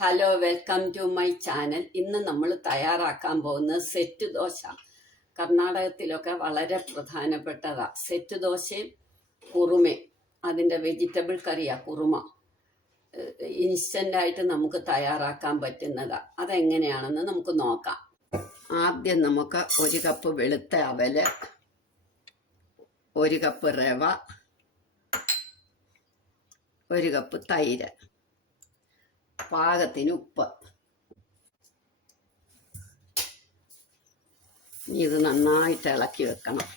Hello, welcome to my channel. ഇന്ന് നമ്മൾ തയ്യാറാക്കാൻ പോകുന്നത് സെറ്റ് ദോശ. കർണാടകത്തിലൊക്കെ വളരെ പ്രധാനപ്പെട്ടതാണ് സെറ്റ് ദോശയും കുറുമയും. അതിൻ്റെ വെജിറ്റബിൾ കറിയാണ് കുറുമ. ഇൻസ്റ്റൻ്റായിട്ട് നമുക്ക് തയ്യാറാക്കാൻ പറ്റുന്നതാണ്. അതെങ്ങനെയാണെന്ന് നമുക്ക് നോക്കാം. ആദ്യം നമുക്ക് 1 കപ്പ് വെളുത്ത അവല്, 1 കപ്പ് റവ, 1 കപ്പ് തൈര്, പാകത്തിന് ഉപ്പ്. ഇത് നന്നായിട്ട് ഇളക്കി വെക്കണം.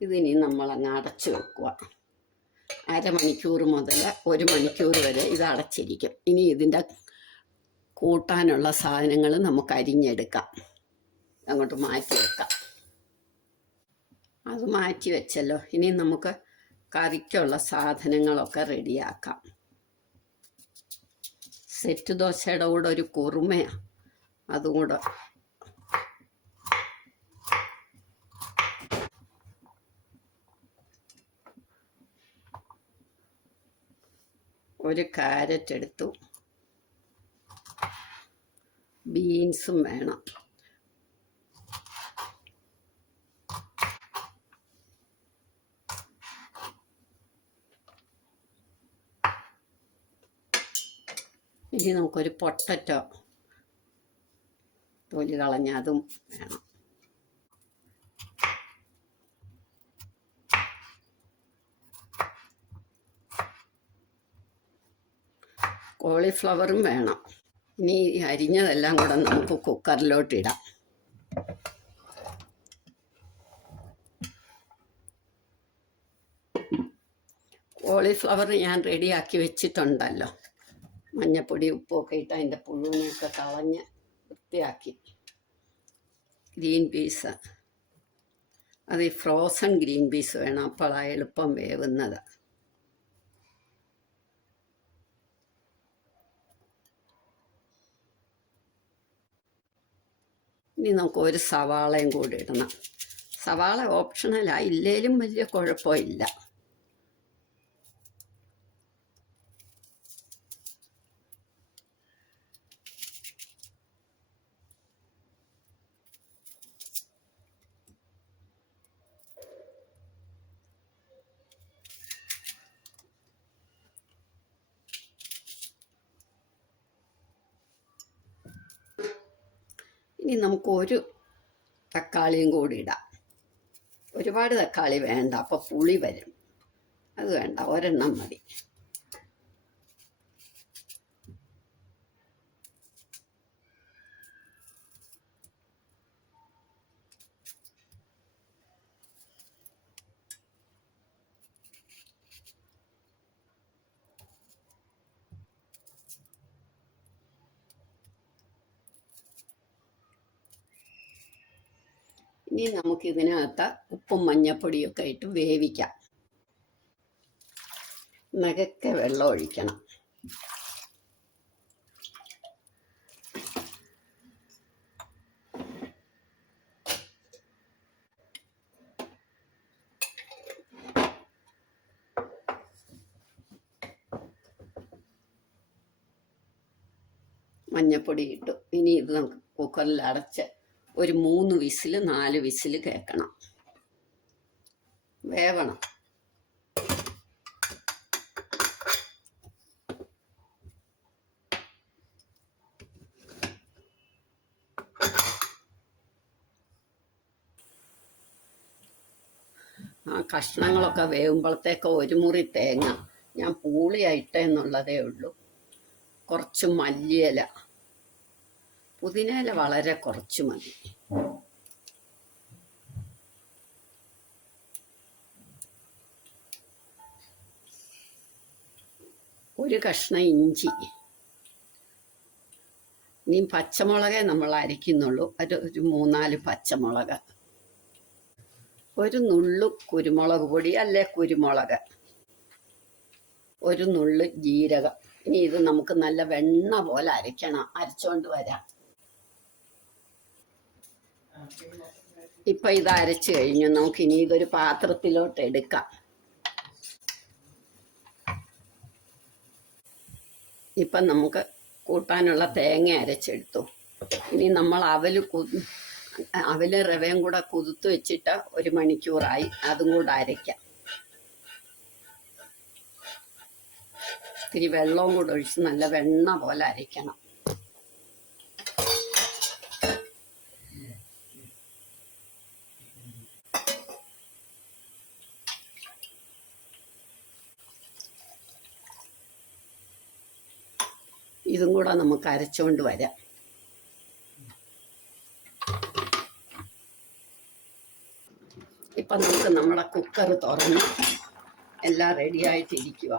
ഇതിനി നമ്മളങ്ങ് അടച്ചു വെക്കുക. അരമണിക്കൂർ മുതൽ 1 മണിക്കൂർ വരെ ഇത് അടച്ചിരിക്കും. ഇനി ഇതിൻ്റെ കൂട്ടാനുള്ള സാധനങ്ങൾ നമുക്ക് അരിഞ്ഞെടുക്കാം. അങ്ങോട്ട് മാറ്റി വെക്കാം. അത് മാറ്റി വെച്ചല്ലോ. ഇനി നമുക്ക് കറിക്കുള്ള സാധനങ്ങളൊക്കെ റെഡിയാക്കാം. സെറ്റ് ദോശയുടെ കൂടെ ഒരു കുറുമയാണ്, അതും കൂടെ. ഒരു ക്യാരറ്റ് എടുത്തു, ബീൻസും വേണം, ഇനി നമുക്കൊരു പൊട്ടറ്റോ തൊലി കളഞ്ഞ അതും വേണം. കോളിഫ്ലവറും വേണം. ഇനി അരിഞ്ഞതെല്ലാം കൂടെ നമുക്ക് കുക്കറിലോട്ടിടാം. കോളിഫ്ലവർ ഞാൻ റെഡിയാക്കി വെച്ചിട്ടുണ്ടല്ലോ. മഞ്ഞപ്പൊടി ഉപ്പൊക്കെ ഇട്ട് അതിൻ്റെ പുഴുവിനെയൊക്കെ കളഞ്ഞ് വൃത്തിയാക്കി. ഗ്രീൻ പീസ്, അത് ഈ ഫ്രോസൺ ഗ്രീൻ പീസ് വേണം, അപ്പോഴാണ് എളുപ്പം വേവുന്നത്. ഇനി നമുക്ക് ഒരു സവാളയും കൂടി ഇടണം. സവാള ഓപ്ഷണലാണ്, ഇല്ലേലും വലിയ കുഴപ്പമില്ല. ഇനി നമുക്ക് ഒരു തക്കാളിയും കൂടി ഇടാം. ഒരുപാട് തക്കാളി വേണ്ട, അപ്പോൾ പുളി വരും. അത് വേണ്ട, ഒരെണ്ണം മതി. ഇനി നമുക്കിതിനകത്ത് ഉപ്പും മഞ്ഞപ്പൊടിയൊക്കെ ഇട്ട് വേവിക്കാം. നകക്കെ വെള്ളം ഒഴിക്കണം. മഞ്ഞപ്പൊടി ഇട്ടു. ഇനി ഇത് നമുക്ക് കുക്കറിൽ അടച്ച് ഒരു 3 വിസിൽ 4 വിസിൽ കേൾക്കണം, വേവണം. ആ കഷ്ണങ്ങളൊക്കെ വേവുമ്പോഴത്തേക്ക് 1 മുറി തേങ്ങ ഞാൻ പൂളിയായിട്ടെന്നുള്ളതേ ഉള്ളൂ. കുറച്ച് മല്ലിയില, പുതിനയില വളരെ കുറച്ച് മതി. ഒരു കഷ്ണം ഇഞ്ചി. ഇനി പച്ചമുളകേ നമ്മൾ അരയ്ക്കുന്നുള്ളൂ. ഒരു 3-4 പച്ചമുളക്, ഒരു നുള്ളു കുരുമുളക് പൊടി, അല്ലേ കുരുമുളക്, ഒരു നുള്ള് ജീരകം. ഇനി ഇത് നമുക്ക് നല്ല വെണ്ണ പോലെ അരയ്ക്കണം. അരച്ചോണ്ട് വരാം. ഇപ്പൊ ഇത് അരച്ചു കഴിഞ്ഞു. നമുക്ക് ഇനി ഇതൊരു പാത്രത്തിലോട്ട് എടുക്കാം. ഇപ്പം നമുക്ക് കൂട്ടാനുള്ള തേങ്ങ അരച്ചെടുത്തു. ഇനി നമ്മൾ അവല് റവയും കൂടെ കുതിർത്ത് വെച്ചിട്ട് 1 മണിക്കൂറായി. അതും കൂടെ അരയ്ക്കാം. ഇത്തിരി വെള്ളവും കൂടെ ഒഴിച്ച് നല്ല വെണ്ണ പോലെ അരയ്ക്കണം. ഇതും കൂടെ നമുക്ക് അരച്ചുകൊണ്ട് വരാം. ഇപ്പം നമുക്ക് നമ്മുടെ കുക്കർ തുറന്ന് എല്ലാം റെഡിയായിട്ടിരിക്കുക.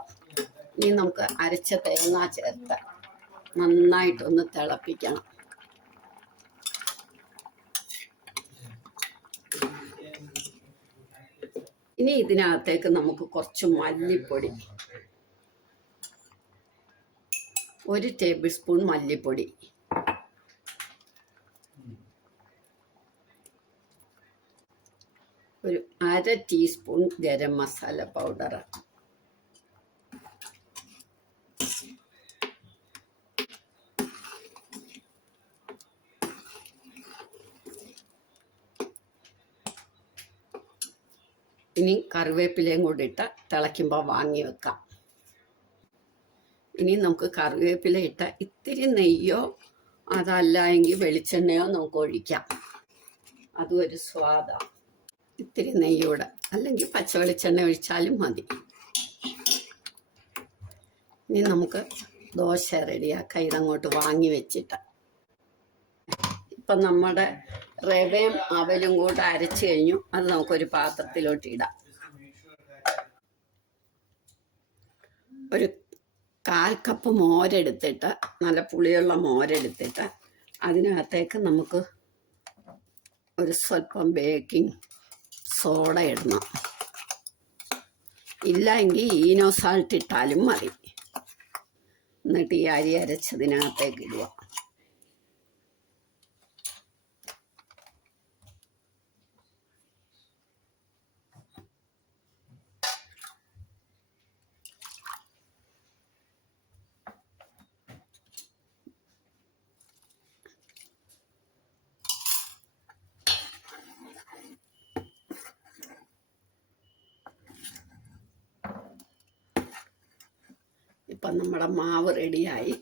ഇനി നമുക്ക് അരച്ച തേങ്ങ ചേർത്ത് നന്നായിട്ടൊന്ന് തിളപ്പിക്കണം. ഇനി ഇതിനകത്തേക്ക് നമുക്ക് കുറച്ച് മല്ലിപ്പൊടി, 1 ടേബിൾ സ്പൂൺ മല്ലിപ്പൊടി, ഒരു 1/2 ടീസ്പൂൺ ഗരം മസാല പൗഡർ, ഇനി കറിവേപ്പിലയും കൂടി ഇട്ട് തിളയ്ക്കുമ്പോൾ വാങ്ങി വെക്കാം. ഇനി നമുക്ക് കറിവേപ്പില ഇട്ട ഇത്തിരി നെയ്യോ അതല്ല എങ്കിൽ വെളിച്ചെണ്ണയോ നമുക്ക് ഒഴിക്കാം. അതും ഒരു സ്വാദാണ്. ഇത്തിരി നെയ്യൂടെ, അല്ലെങ്കിൽ പച്ച വെളിച്ചെണ്ണ ഒഴിച്ചാലും മതി. ഇനി നമുക്ക് ദോശ റെഡിയാക്കാം. ഇതങ്ങോട്ട് വാങ്ങി വെച്ചിട്ട് ഇപ്പം നമ്മുടെ റവയും അവലും കൂടെ അരച്ചു കഴിഞ്ഞു. അത് നമുക്കൊരു പാത്രത്തിലോട്ട് ഇടാം. ഒരു 1/4 കപ്പ് മോരെടുത്തിട്ട്, നല്ല പുളിയുള്ള മോരെടുത്തിട്ട് അതിനകത്തേക്ക് നമുക്ക് ഒരു സ്വല്പം ബേക്കിംഗ് സോഡ ഇടണം. ഇല്ല എങ്കിൽ ഈനോ സാൾട്ട് ഇട്ടാലും മതി. എന്നിട്ട് ഈ അരി അരച്ചതിനകത്തേക്ക് ഇടുക. ഇപ്പം നമ്മുടെ മാവ് റെഡിയായി.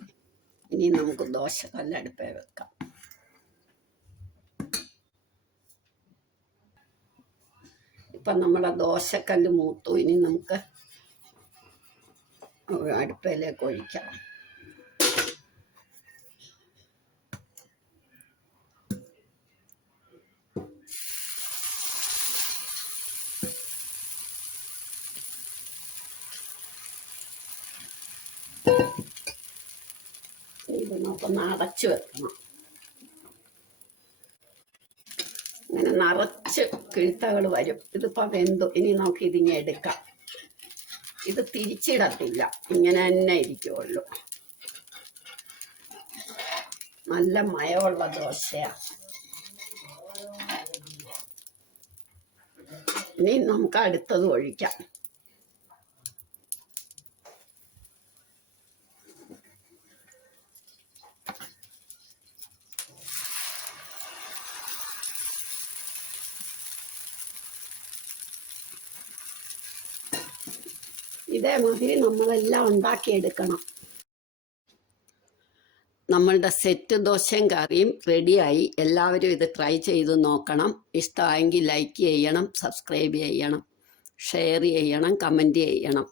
ഇനി നമുക്ക് ദോശക്കല്ല് അടുപ്പേ വെക്കാം. ഇപ്പം നമ്മുടെ ദോശക്കല്ല് മൂത്തു. ഇനി നമുക്ക് അടുപ്പയിലേക്ക് ഒഴിക്കാം. ഇത് നമുക്കൊന്ന് അടച്ചു വെക്കണം. ഇങ്ങനെ നിറച്ച് കിഴുത്തകൾ വരും. ഇതിപ്പോൾ വെന്തു. ഇനി നമുക്ക് ഇതിങ്ങനെ എടുക്കാം. ഇത് തിരിച്ചിടത്തില്ല, ഇങ്ങനെ തന്നെ ഇരിക്കുള്ളൂ. നല്ല മയമുള്ള ദോശയാണ്. ഇനി നമുക്ക് അടുത്തത് ഒഴിക്കാം. ഇതേമാതിരി നമ്മളെല്ലാം ഉണ്ടാക്കിയെടുക്കണം. നമ്മളുടെ സെറ്റ് ദോശയും കറിയും റെഡിയായി. എല്ലാവരും ഇത് ട്രൈ ചെയ്ത് നോക്കണം. ഇഷ്ടമായെങ്കിൽ ലൈക്ക് ചെയ്യണം, സബ്സ്ക്രൈബ് ചെയ്യണം, ഷെയർ ചെയ്യണം, കമൻറ്റ് ചെയ്യണം.